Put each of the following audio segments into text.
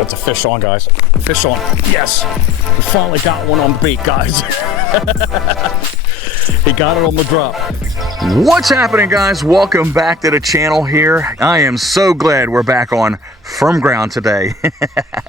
That's a fish on, guys. Fish on. Yes. We finally got one on bait, guys. He got it on the drop. What's happening, guys? Welcome back to the channel here. I am so glad we're back on firm ground today.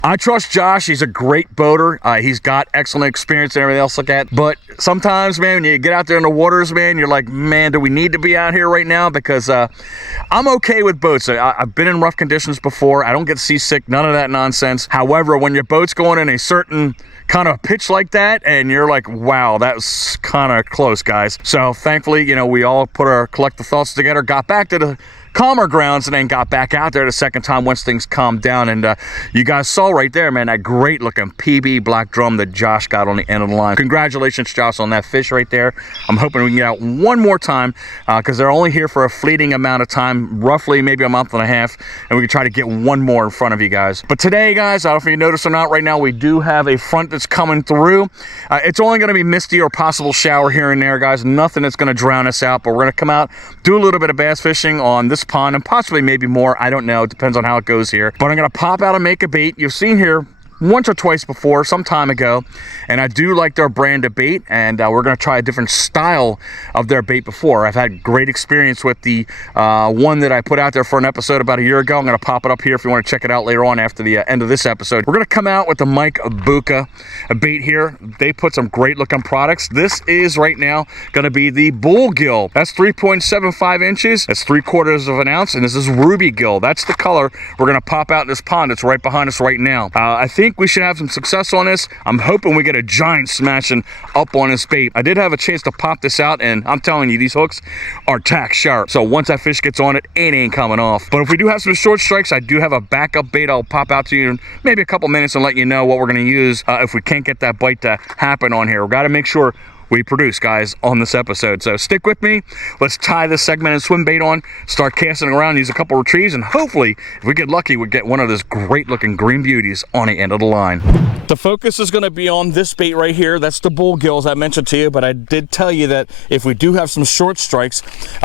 I trust Josh. He's a great boater. He's got excellent experience and everything else like that. But sometimes, man, when you get out there in the waters, man, you're like, man, do we need to be out here right now? Because I'm okay with boats. I've been in rough conditions before. I don't get seasick, none of that nonsense. However, when your boat's going in a certain kind of pitch like that and you're like, wow, that was kind of close, guys. So thankfully, you know, we all put our collective thoughts together, got back to the calmer grounds, and then got back out there the second time once things calmed down. And you guys saw right there, man, that great looking PB black drum that Josh got on the end of the line. Congratulations, Josh, on that fish right there. I'm hoping we can get out one more time because they're only here for a fleeting amount of time, roughly maybe a month and a half, and we can try to get one more in front of you guys. But today, guys, I don't know if you noticed or not, right now we do have a front that's coming through. It's only going to be misty or possible shower here and there, guys. Nothing that's going to drown us out, but we're going to come out, do a little bit of bass fishing on this pond and possibly maybe more. I don't know. It depends on how it goes here. But I'm going to pop out and make a bait. You've seen here once or twice before, some time ago, and I do like their brand of bait, and we're going to try a different style of their bait before. I've had great experience with the one that I put out there for an episode about a year ago. I'm going to pop it up here if you want to check it out later on after the end of this episode. We're going to come out with the Mike Bucca bait here. They put some great looking products. This is right now going to be the Bull Gill. That's 3.75 inches. That's 3/4 of an ounce, and this is Ruby Gill. That's the color we're going to pop out in this pond that's right behind us right now. I think we should have some success on this. I'm hoping we get a giant smashing up on this bait. I did have a chance to pop this out, and I'm telling you, these hooks are tack sharp. So once that fish gets on it, it ain't coming off. But if we do have some short strikes, I do have a backup bait I'll pop out to you in maybe a couple minutes and let you know what we're going to use if we can't get that bite to happen on here. We've got to make sure we produce, guys, on this episode. So stick with me. Let's tie this segment and swim bait on, start casting around, use a couple retrieves, and hopefully, if we get lucky, we'll get one of those great looking green beauties on the end of the line. The focus is going to be on this bait right here. That's the Bull Gill, as I mentioned to you, but I did tell you that if we do have some short strikes,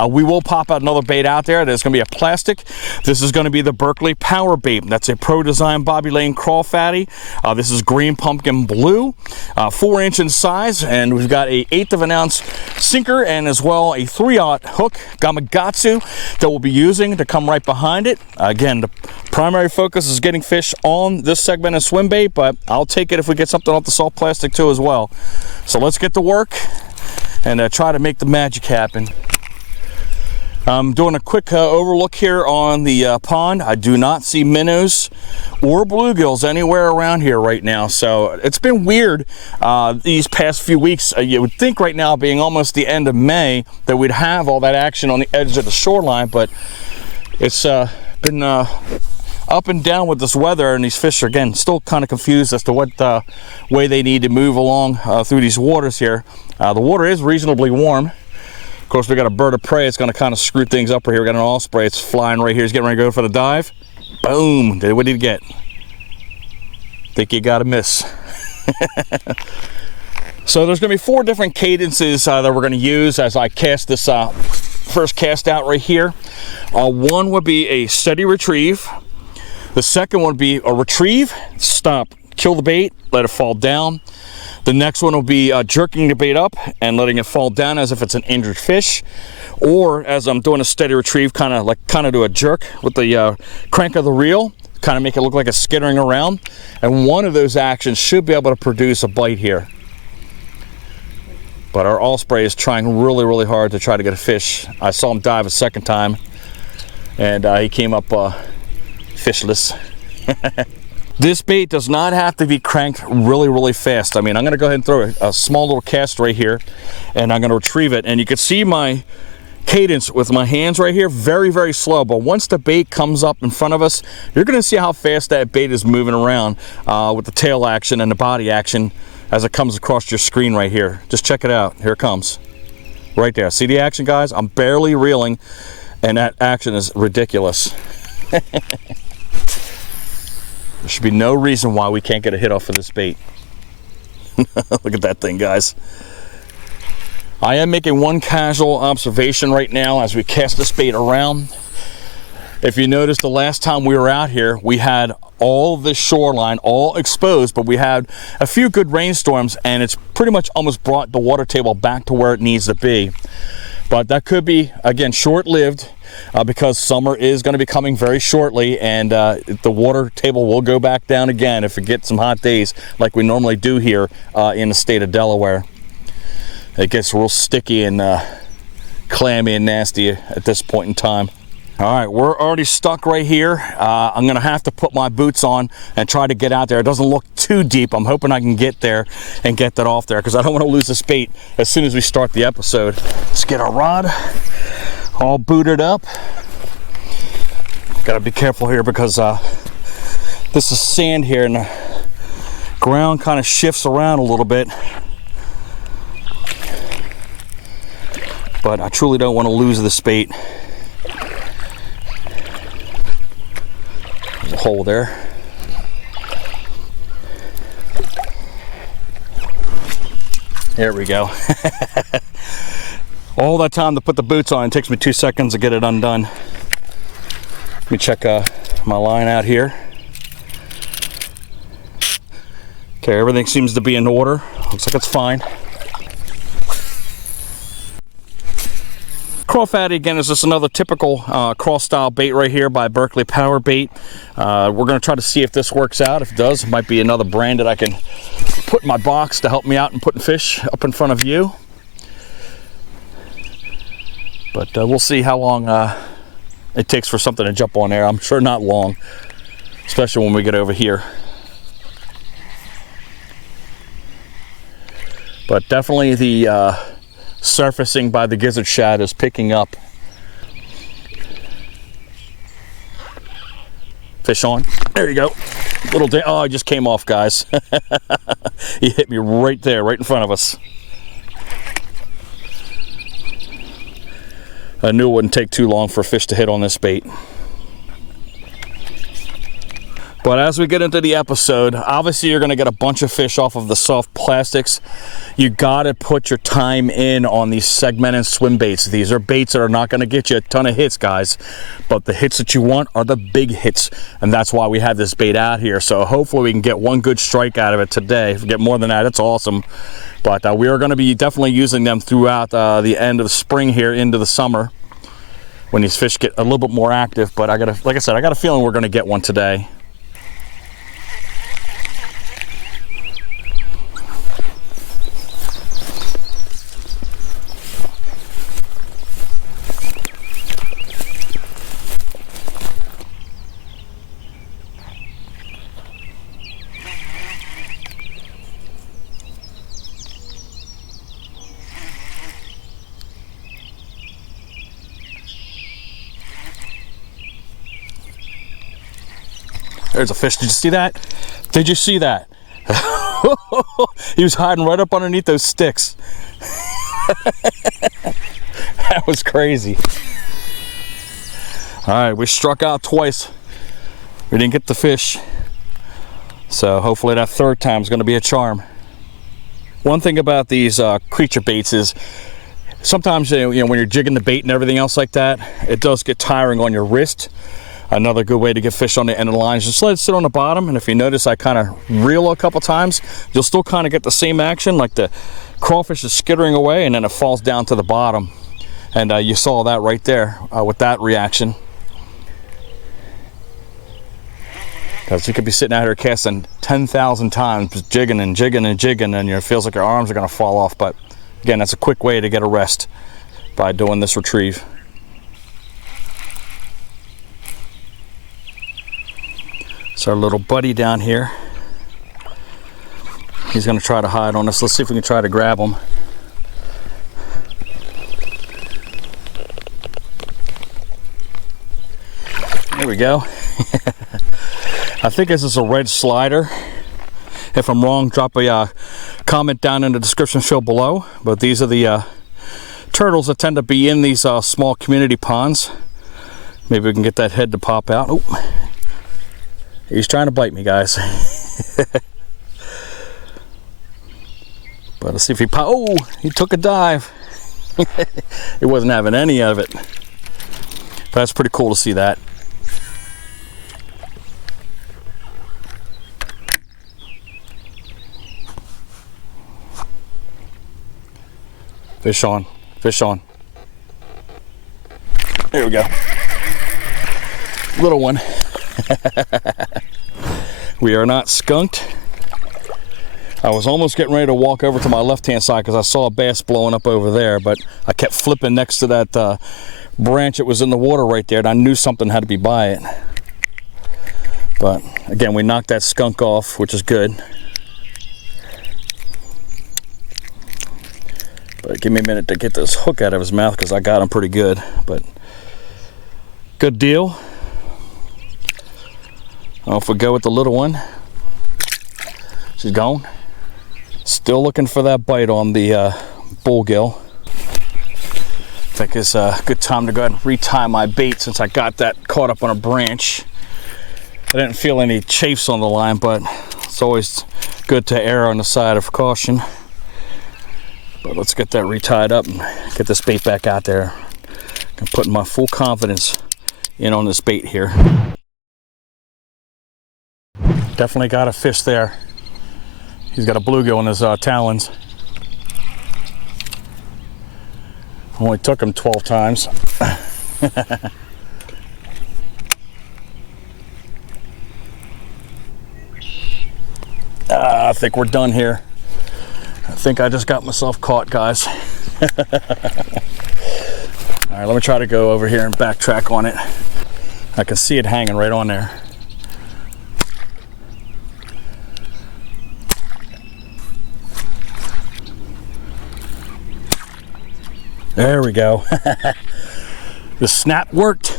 we will pop out another bait out there. There's going to be a plastic. This is going to be the Berkeley Power Bait. That's a Pro Design Bobby Lane crawl fatty. This is green pumpkin blue, 4-inch in size, and we've got a 1/8 of an ounce sinker and as well a 3/0 hook Gamakatsu that we'll be using to come right behind it. Again, the primary focus is getting fish on this segment of swim bait, but I'll take it if we get something off the soft plastic too as well. So let's get to work and try to make the magic happen. I'm doing a quick overlook here on the pond. I do not see minnows or bluegills anywhere around here right now. So it's been weird these past few weeks. You would think right now, being almost the end of May, that we'd have all that action on the edge of the shoreline, but it's been up and down with this weather, and these fish are, again, still kind of confused as to what way they need to move along through these waters here. The water is reasonably warm. Of course, we got a bird of prey. It's going to kind of screw things up right here. We got an osprey. It's flying right here. He's getting ready to go for the dive. Boom. What did he get? Think you got a miss. So there's going to be 4 different cadences that we're going to use as I cast this first cast out right here. One would be a steady retrieve. The second one would be a retrieve, stop, kill the bait, let it fall down. The next one will be jerking the bait up and letting it fall down as if it's an injured fish, or as I'm doing a steady retrieve, kind of do a jerk with the crank of the reel, kind of make it look like it's skittering around. And one of those actions should be able to produce a bite here. But our osprey is trying really, really hard to try to get a fish. I saw him dive a second time, and he came up fishless. This bait does not have to be cranked really, really fast. I mean, I'm going to go ahead and throw a small little cast right here, and I'm going to retrieve it. And you can see my cadence with my hands right here, very, very slow. But once the bait comes up in front of us, you're going to see how fast that bait is moving around with the tail action and the body action as it comes across your screen right here. Just check it out. Here it comes. Right there. See the action, guys? I'm barely reeling, and that action is ridiculous. There should be no reason why we can't get a hit off of this bait. Look at that thing, guys. I am making one casual observation right now as we cast this bait around. If you notice, the last time we were out here, we had all this shoreline all exposed, but we had a few good rainstorms and it's pretty much almost brought the water table back to where it needs to be. But that could be, again, short-lived because summer is going to be coming very shortly, and the water table will go back down again if it gets some hot days like we normally do here in the state of Delaware. It gets real sticky and clammy and nasty at this point in time. All right, we're already stuck right here. I'm gonna have to put my boots on and try to get out there. It doesn't look too deep. I'm hoping I can get there and get that off there because I don't want to lose this bait as soon as we start the episode. Let's get our rod all booted up. Gotta be careful here because this is sand here and the ground kind of shifts around a little bit. But I truly don't want to lose this bait. There's a hole there. There we go. All that time to put the boots on, it takes me 2 seconds to get it undone. Let me check my line out here. Okay, everything seems to be in order. Looks like it's fine. Crawfatty again is just another typical crawl style bait right here by Berkeley Power Bait. We're going to try to see if this works out. If it does, it might be another brand that I can put in my box to help me out in putting fish up in front of you. But we'll see how long it takes for something to jump on there. I'm sure not long, especially when we get over here. But definitely the surfacing by the gizzard shad is picking up. Fish on. There you go. Little day. Oh, I just came off, guys. He hit me right there, right in front of us. I knew it wouldn't take too long for a fish to hit on this bait. But as we get into the episode, obviously you're going to get a bunch of fish off of the soft plastics. You got to put your time in on these segmented swim baits. These are baits that are not going to get you a ton of hits, guys. But the hits that you want are the big hits. And that's why we have this bait out here. So hopefully we can get one good strike out of it today. If we get more than that, it's awesome. But we are going to be definitely using them throughout the end of the spring here into the summer when these fish get a little bit more active. But like I said, I got a feeling we're going to get one today. There's a fish. Did you see that? Did you see that? He was hiding right up underneath those sticks. That was crazy. All right, we struck out twice. We didn't get the fish. So hopefully that third time is going to be a charm. One thing about these creature baits is sometimes when you're jigging the bait and everything else like that, it does get tiring on your wrist. Another good way to get fish on the end of the line is just let it sit on the bottom, and if you notice I kind of reel a couple times, you'll still kind of get the same action, like the crawfish is skittering away and then it falls down to the bottom. And you saw that right there with that reaction. Because you could be sitting out here casting 10,000 times, jigging and jigging and jigging, and it feels like your arms are going to fall off. But again, that's a quick way to get a rest by doing this retrieve. It's our little buddy down here. He's going to try to hide on us. Let's see if we can try to grab him. There we go. I think this is a red slider. If I'm wrong, drop a comment down in the description field below. But these are the turtles that tend to be in these small community ponds. Maybe we can get that head to pop out. Oh. He's trying to bite me, guys. But let's see if he oh, he took a dive. He wasn't having any of it. But that's pretty cool to see that. Fish on, fish on. There we go. Little one. We are not skunked. I was almost getting ready to walk over to my left-hand side because I saw a bass blowing up over there, but I kept flipping next to that branch that was in the water right there, and I knew something had to be by it. But again, we knocked that skunk off, which is good. But give me a minute to get this hook out of his mouth because I got him pretty good. But good deal. Off we go with the little one. She's gone. Still looking for that bite on the bullgill. I think it's a good time to go ahead and retie my bait since I got that caught up on a branch. I didn't feel any chafes on the line, but it's always good to err on the side of caution. But let's get that retied up and get this bait back out there. I'm putting my full confidence in on this bait here. Definitely got a fish there. He's got a bluegill in his talons. Only took him 12 times. I think we're done here. I think I just got myself caught, guys. All right, let me try to go over here and backtrack on it. I can see it hanging right on there. There we go. The snap worked.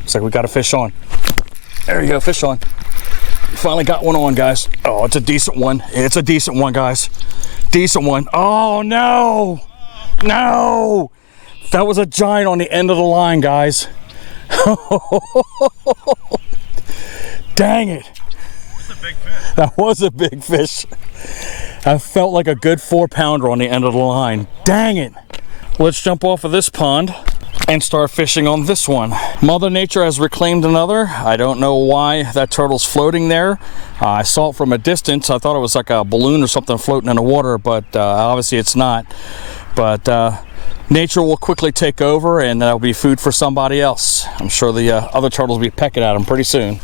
Looks like we got a fish on. There you go, fish on. Finally got one on, guys. Oh, it's a decent one. It's a decent one, guys. Decent one. Oh, no. No. That was a giant on the end of the line, guys. Dang it. That's a big fish. That was a big fish. I felt like a good 4-pounder on the end of the line. Dang it. Let's jump off of this pond and start fishing on this one. Mother Nature has reclaimed another. I don't know why that turtle's floating there. I saw it from a distance. I thought it was like a balloon or something floating in the water, but obviously it's not. But nature will quickly take over and that'll be food for somebody else. I'm sure the other turtles will be pecking at them pretty soon.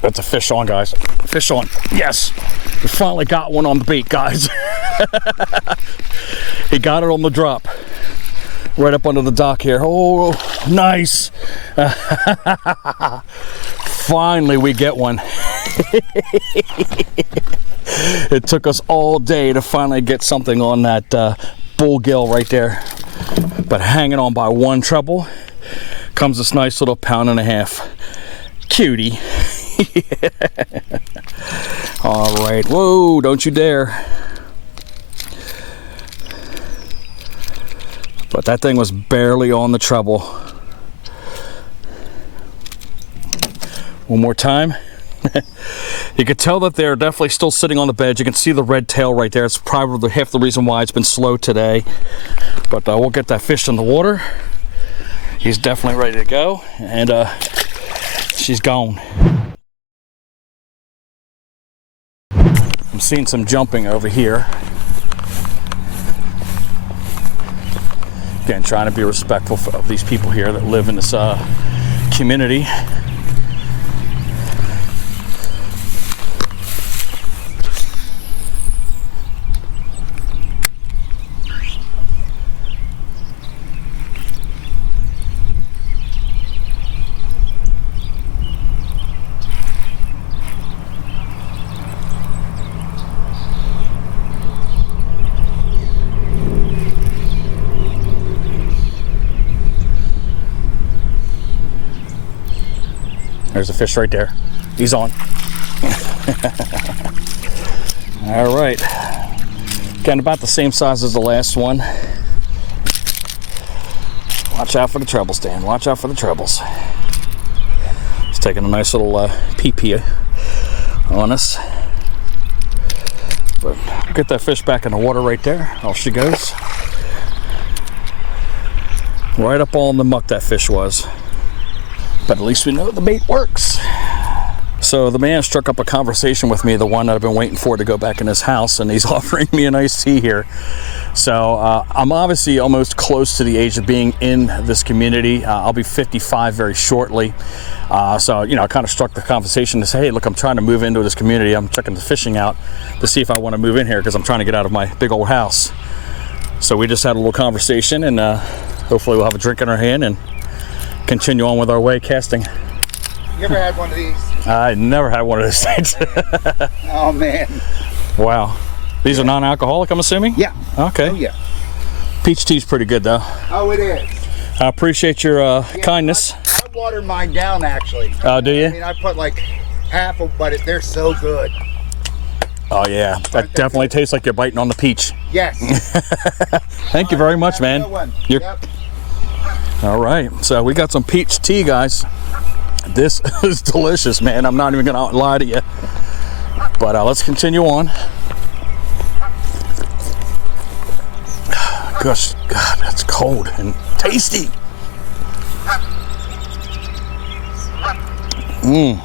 That's a fish on, guys. Fish on. Yes. We finally got one on the bait, guys. He got it on the drop. Right up under the dock here. Oh, nice. Finally, we get one. It took us all day to finally get something on that bullgill right there. But hanging on by one treble comes this nice little 1.5 pound. Cutie. Yeah. All right, whoa, don't you dare. But that thing was barely on the treble. One more time. You can tell that they're definitely still sitting on the bed. You can see the red tail right there. It's probably half the reason why it's been slow today. But we'll get that fish in the water. He's definitely ready to go, and she's gone. I'm seeing some jumping over here. Again, trying to be respectful of these people here that live in this community. There's a fish right there. He's on. All right. Again, about the same size as the last one. Watch out for the trebles, Dan. Watch out for the trebles. He's taking a nice little pee-pee on us. But get that fish back in the water right there. Off she goes. Right up on the muck that fish was. But at least we know the bait works. So the man struck up a conversation with me, the one that I've been waiting for to go back in his house, and he's offering me an iced tea here. So I'm obviously almost close to the age of being in this community. I'll be 55 very shortly. So, you know, I kind of struck the conversation to say, hey, look, I'm trying to move into this community. I'm checking the fishing out to see if I want to move in here because I'm trying to get out of my big old house. So we just had a little conversation, and hopefully we'll have a drink in our hand and continue on with our way casting. You ever had one of these? I never had one of those things. Oh, man. Wow. These are non-alcoholic, I'm assuming? Yeah. Okay. Oh, yeah. Peach tea's pretty good, though. Oh, it is. I appreciate your kindness. I watered mine down, actually. Oh, do you? I mean, I put like half of, but they're so good. Oh, yeah. That definitely tastes like you're biting on the peach. Yes. Thank you very much, man. You're... Yep. All right. So we got some peach tea, guys. This is delicious, man. I'm not even going to lie to you. But let's continue on. Gosh, God, that's cold and tasty. We'll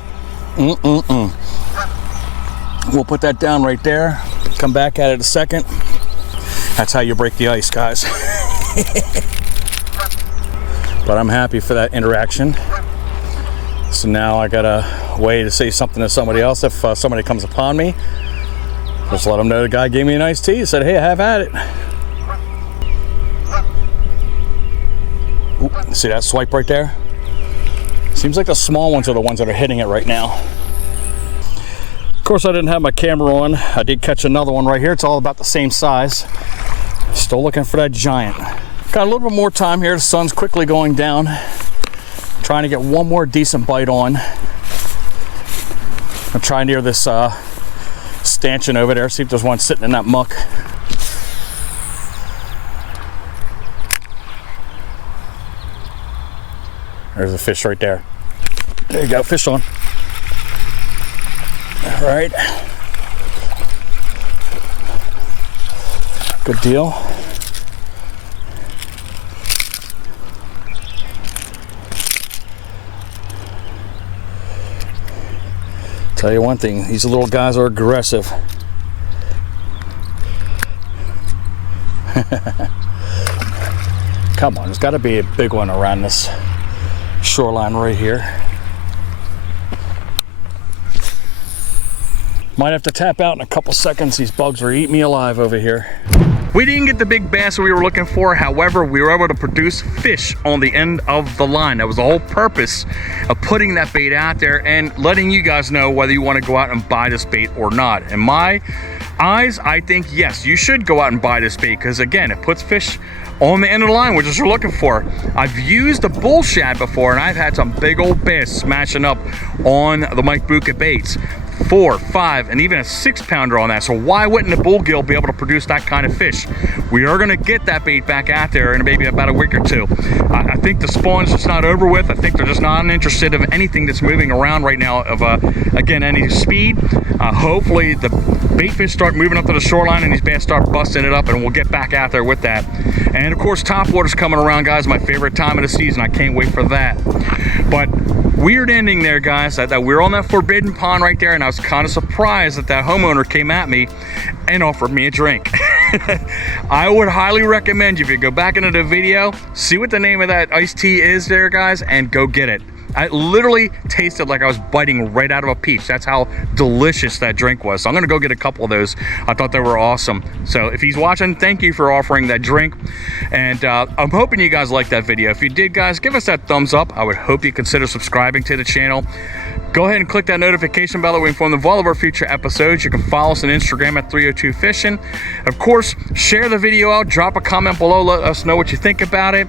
put that down right there. Come back at it a second. That's how you break the ice, guys. But I'm happy for that interaction. So now I got a way to say something to somebody else if somebody comes upon me. Just let them know the guy gave me an iced tea. He said, hey, have at it. Ooh, see that swipe right there? Seems like the small ones are the ones that are hitting it right now. Of course, I didn't have my camera on. I did catch another one right here. It's all about the same size. Still looking for that giant. Got a little bit more time here. The sun's quickly going down. Trying to get one more decent bite on. I'm trying near this stanchion over there. See if there's one sitting in that muck. There's a fish right there. There you go, fish on. All right. Good deal. Tell you one thing, these little guys are aggressive. Come on, there's got to be a big one around this shoreline right here. Might have to tap out in a couple seconds. These bugs are eating me alive over here. We didn't get the big bass we were looking for. However, we were able to produce fish on the end of the line. That was the whole purpose of putting that bait out there and letting you guys know whether you want to go out and buy this bait or not. In my eyes, I think yes, you should go out and buy this bait because again, it puts fish on the end of the line, which is what you're looking for. I've used the bull shad before and I've had some big old bass smashing up on the Mike Bucca baits. 4, 5, and even a 6-pounder on that. So why wouldn't the bull gill be able to produce that kind of fish? We are going to get that bait back out there in maybe about a week or two. I think the spawn's just not over with. I think they're just not interested of anything that's moving around right now of again, any speed. Hopefully the bait fish start moving up to the shoreline and these bass start busting it up, and we'll get back out there with that. And of course, topwater's coming around, guys. My favorite time of the season. I can't wait for that. But weird ending there, guys. That we're on that forbidden pond right there, and I was kind of surprised that that homeowner came at me and offered me a drink. I would highly recommend you, if you go back into the video, see what the name of that iced tea is there, guys, and go get it. It literally tasted like I was biting right out of a peach. That's how delicious that drink was. So I'm gonna go get a couple of those. I thought they were awesome. So if he's watching, thank you for offering that drink. And I'm hoping you guys liked that video. If you did, guys, give us that thumbs up. I would hope you consider subscribing to the channel. Go ahead and click that notification bell that we inform of all of our future episodes. You can follow us on Instagram at 302 Fishing. Of course, share the video out, drop a comment below, let us know what you think about it.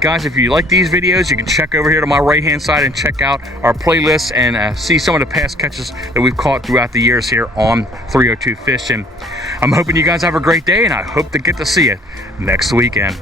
Guys, if you like these videos, you can check over here to my right hand side and check out our playlists and see some of the past catches that we've caught throughout the years here on 302 Fishing. I'm hoping you guys have a great day, and I hope to get to see you next weekend.